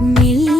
Mil